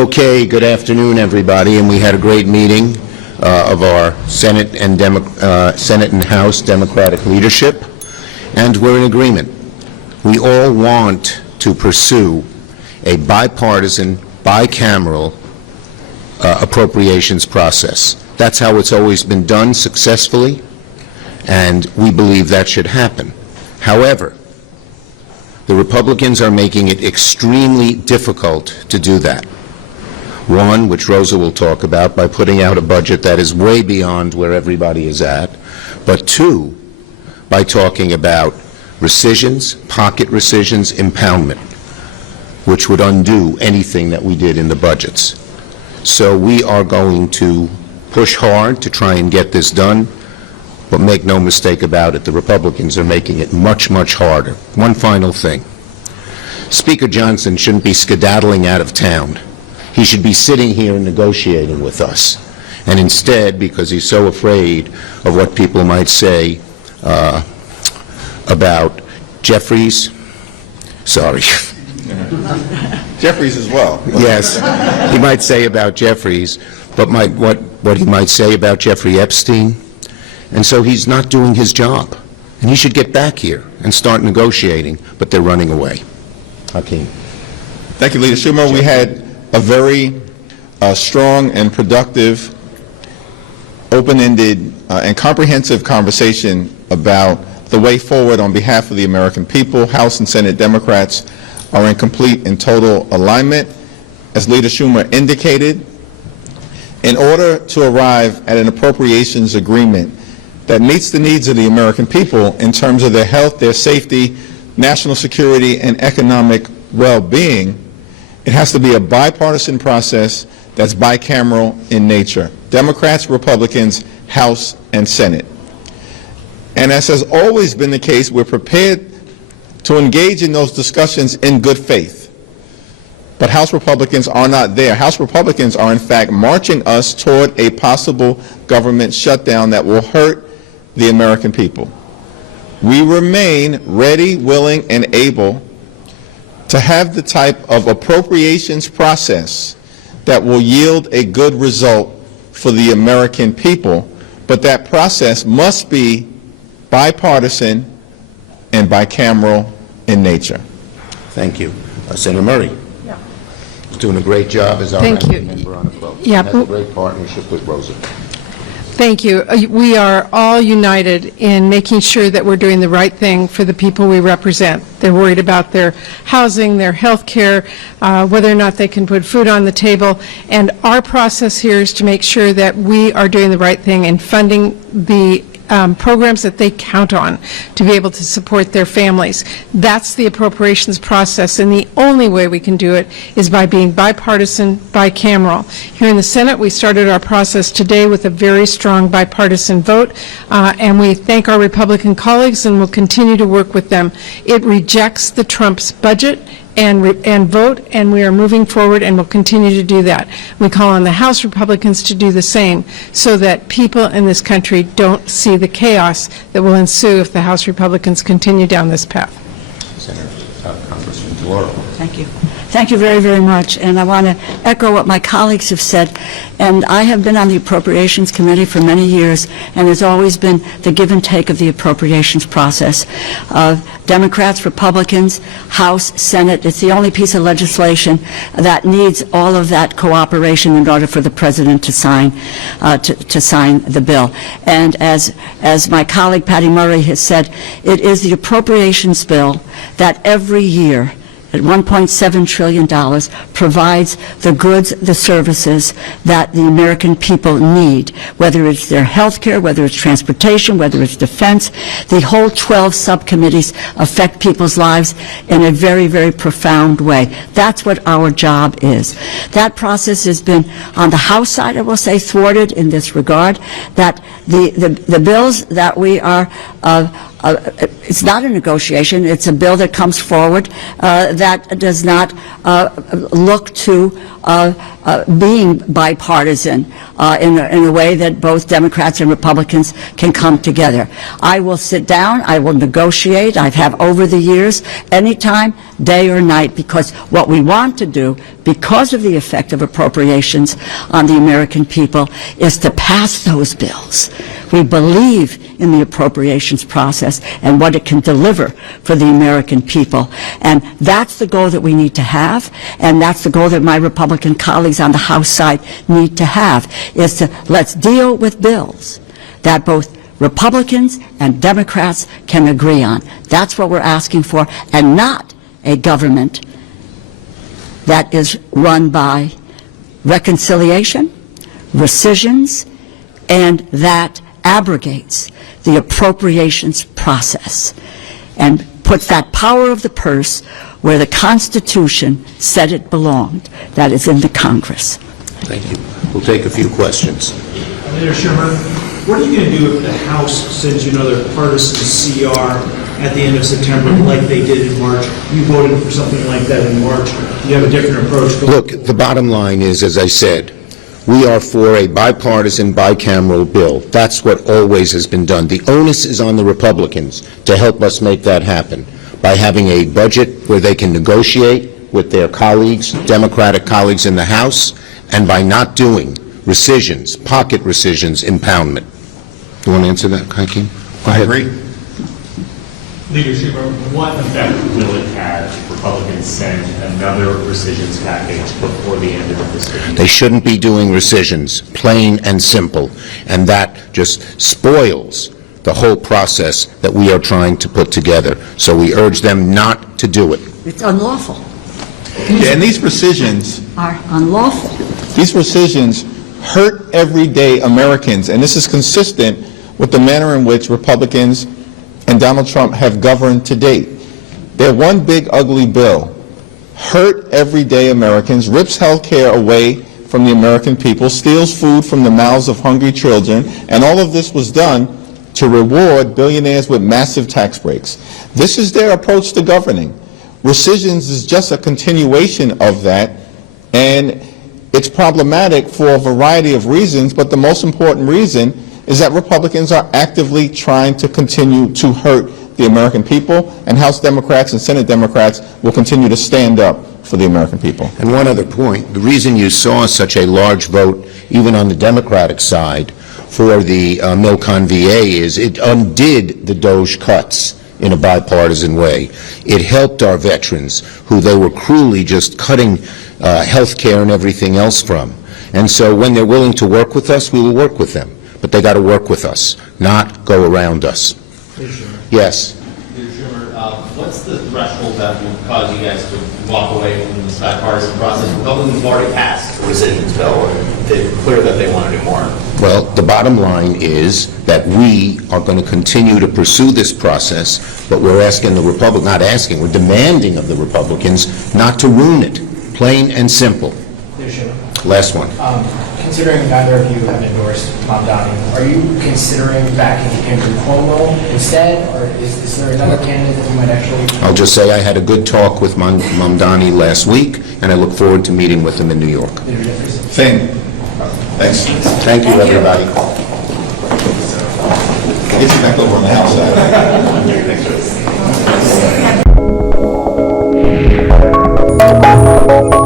Okay, good afternoon, everybody, and we had a great meeting of our Senate and House Democratic leadership, and we're in agreement. We all want to pursue a bipartisan, bicameral appropriations process. That's how it's always been done successfully, and we believe that should happen. However, the Republicans are making it extremely difficult to do that. One, which Rosa will talk about, by putting out a budget that is way beyond where everybody is at, but two, by talking about recisions, pocket recisions, impoundment, which would undo anything that we did in the budgets. So we are going to push hard to try and get this done, but make no mistake about it, the Republicans are making it much, much harder. One final thing. Speaker Johnson shouldn't be skedaddling out of town. He should be sitting here and negotiating with us. And instead, because he's so afraid of what people might say about Jeffries, sorry. Jeffries as well. Yes, he might say about Jeffries, but what he might say about Jeffrey Epstein. And so he's not doing his job. And he should get back here and start negotiating, but they're running away. Hakeem. Thank you, Leader Schumer. We had a very strong and productive, open-ended and comprehensive conversation about the way forward on behalf of the American people. House and Senate Democrats are in complete and total alignment. As Leader Schumer indicated, in order to arrive at an appropriations agreement that meets the needs of the American people in terms of their health, their safety, national security, and economic well-being, it has to be a bipartisan process that's bicameral in nature. Democrats, Republicans, House, and Senate. And as has always been the case, we're prepared to engage in those discussions in good faith. But House Republicans are not there. House Republicans are, in fact, marching us toward a possible government shutdown that will hurt the American people. We remain ready, willing, and able to have the type of appropriations process that will yield a good result for the American people, but that process must be bipartisan and bicameral in nature. Thank you. Senator Murray. Yeah. He's doing a great job as our ranking member on the floor. Yeah. Has a great partnership with Rosa. Thank you. We are all united in making sure that we're doing the right thing for the people we represent. They're worried about their housing, their health care, whether or not they can put food on the table. And our process here is to make sure that we are doing the right thing in funding the programs that they count on to be able to support their families. That's the appropriations process, and the only way we can do it is by being bipartisan, bicameral. Here in the Senate, we started our process today with a very strong bipartisan vote, and we thank our Republican colleagues and will continue to work with them. It rejects the Trump's budget and vote, and we are moving forward and will continue to do that. We call on the House Republicans to do the same so that people in this country don't see the chaos that will ensue if the House Republicans continue down this path. Senator Congressman DeLauro. Thank you. Thank you very, very much. And I want to echo what my colleagues have said. And I have been on the Appropriations Committee for many years, and there's always been the give and take of the appropriations process. Democrats, Republicans, House, Senate, it's the only piece of legislation that needs all of that cooperation in order for the President to sign the bill. And as my colleague Patty Murray has said, it is the appropriations bill that every year at $1.7 trillion provides the goods, the services that the American people need, whether it's their health care, whether it's transportation, whether it's defense. The whole 12 subcommittees affect people's lives in a very, very profound way. That's what our job is. That process has been, on the House side, I will say, thwarted in this regard, that the bills that we are it's not a negotiation. It's a bill that comes forward that does not look to being bipartisan in a way that both Democrats and Republicans can come together. I will sit down. I will negotiate. I have over the years, anytime, day or night, because what we want to do because of the effect of appropriations on the American people, is to pass those bills. We believe in the appropriations process and what it can deliver for the American people. And that's the goal that we need to have, and that's the goal that my Republican colleagues on the House side need to have, is to let's deal with bills that both Republicans and Democrats can agree on. That's what we're asking for, and not a government that is run by reconciliation, recisions, and that abrogates the appropriations process and puts that power of the purse where the Constitution said it belonged, that is in the Congress. Thank you. We'll take a few questions. Leader Schumer, what are you going to do if the House sends you another partisan CR at the end of September like they did in March? You voted for something like that in March. You have a different approach. Look, the bottom line is, as I said, we are for a bipartisan, bicameral bill. That's what always has been done. The onus is on the Republicans to help us make that happen by having a budget where they can negotiate with their colleagues, Democratic colleagues in the House, and by not doing recisions, pocket recisions, impoundment. You want to answer that, Hakeem? Go ahead. I agree. Leader Schumer, what effect will it have if Republicans send another recisions package before the end of the fiscal year? They shouldn't be doing recisions, plain and simple, and that just spoils the whole process that we are trying to put together. So we urge them not to do it. It's unlawful. Yeah, and these rescissions Are unlawful. These rescissions hurt everyday Americans, and this is consistent with the manner in which Republicans and Donald Trump have governed to date. Their one big ugly bill hurt everyday Americans, rips health care away from the American people, steals food from the mouths of hungry children, and all of this was done to reward billionaires with massive tax breaks. This is their approach to governing. Rescissions is just a continuation of that, and it's problematic for a variety of reasons, but the most important reason is that Republicans are actively trying to continue to hurt the American people, and House Democrats and Senate Democrats will continue to stand up for the American people. And one other point, the reason you saw such a large vote, even on the Democratic side, for the Milcon VA is it undid the DOJ cuts in a bipartisan way. It helped our veterans, who they were cruelly just cutting health care and everything else from. And so when they're willing to work with us, we will work with them. But they got to work with us, not go around us. Yes. Leader Schumer, what's the threshold that would cause you guys to walk away from this bipartisan process? Republicans have already passed the rescissions bill, and they're clear that they want to do more. Well, the bottom line is that we are going to continue to pursue this process, but we're asking the Republicans, not asking, we're demanding of the Republicans not to ruin it, plain and simple. Last one. Considering neither of you have endorsed Mamdani, are you considering backing Andrew Cuomo instead, or is there another candidate that you might actually... I'll just say I had a good talk with Mamdani last week, and I look forward to meeting with him in New York. Same. Thanks. Thank you, everybody. Get you back over on the House side.